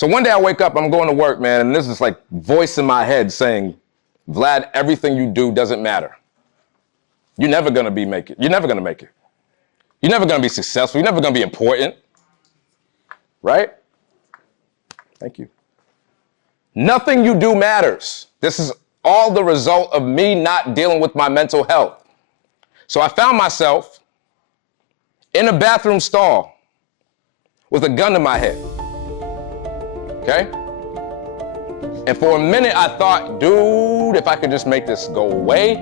So one day I wake up, I'm going to work, man, and there's this like voice in my head saying, Vlad, everything you do doesn't matter. You're never gonna make it. You're never gonna make it. You're never gonna be successful. You're never gonna be important, right? Thank you. Nothing you do matters. This is all the result of me not dealing with my mental health. So I found myself in a bathroom stall with a gun to my head, okay? And for a minute I thought, dude, if I could just make this go away,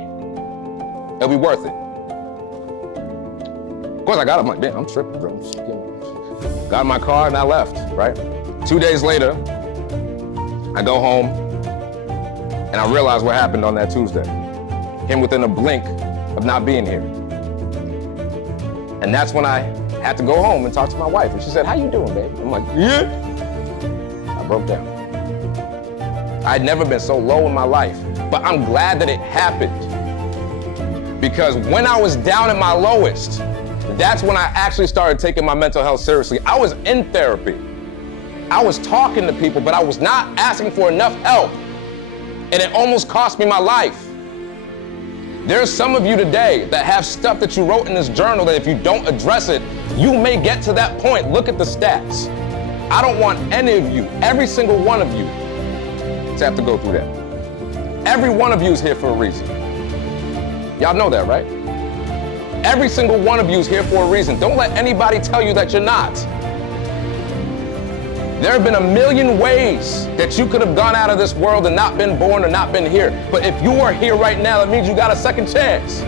it'll be worth it. Of course I got it, I'm like, damn, I'm tripping, bro. Got in my car and I left, right? 2 days later, I go home and I realize what happened on that Tuesday. Him within a blink of not being here. And that's when I had to go home and talk to my wife. And she said, how you doing, babe? I'm like, yeah. I broke down. I'd never been so low in my life, but I'm glad that it happened. Because when I was down at my lowest, that's when I actually started taking my mental health seriously. I was in therapy. I was talking to people, but I was not asking for enough help. And it almost cost me my life. There's some of you today that have stuff that you wrote in this journal that if you don't address it, you may get to that point. Look at the stats. I don't want any of you, every single one of you, to have to go through that. Every one of you is here for a reason. Y'all know that, right? Every single one of you is here for a reason. Don't let anybody tell you that you're not. There have been a million ways that you could have gone out of this world and not been born or not been here. But if you are here right now, that means you got a second chance.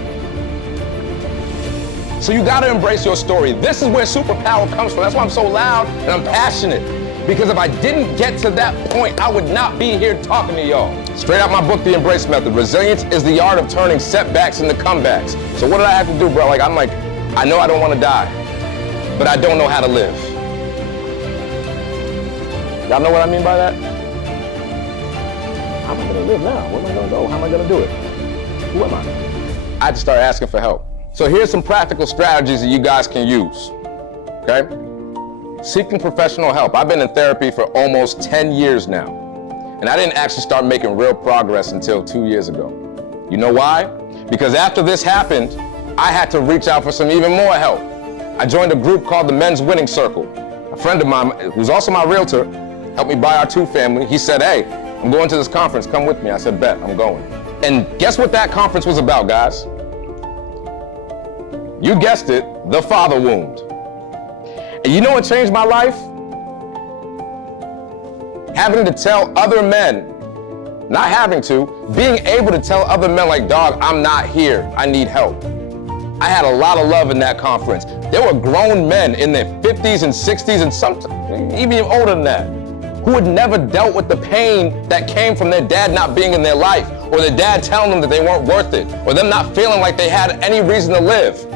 So you got to embrace your story. This is where superpower comes from. That's why I'm so loud and I'm passionate. Because if I didn't get to that point, I would not be here talking to y'all. Straight out my book, The Embrace Method. Resilience is the art of turning setbacks into comebacks. So what did I have to do, bro? I know I don't want to die, but I don't know how to live. Y'all know what I mean by that? How am I gonna live now? Where am I gonna go? How am I gonna do it? Who am I? I had to start asking for help. So here's some practical strategies that you guys can use, okay? Seeking professional help. I've been in therapy for almost 10 years now, and I didn't actually start making real progress until 2 years ago. You know why? Because after this happened, I had to reach out for some even more help. I joined a group called the Men's Winning Circle. A friend of mine, who's also my realtor, helped me buy our 2 family. He said, hey, I'm going to this conference, come with me. I said, bet, I'm going. And guess what that conference was about, guys? You guessed it, the father wound. And you know what changed my life? Having to tell other men, not having to, being able to tell other men like, dog, I'm not here, I need help. I had a lot of love in that conference. There were grown men in their 50s and 60s and some even older than that, who had never dealt with the pain that came from their dad not being in their life, or their dad telling them that they weren't worth it, or them not feeling like they had any reason to live.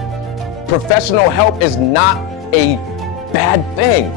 Professional help is not a bad thing.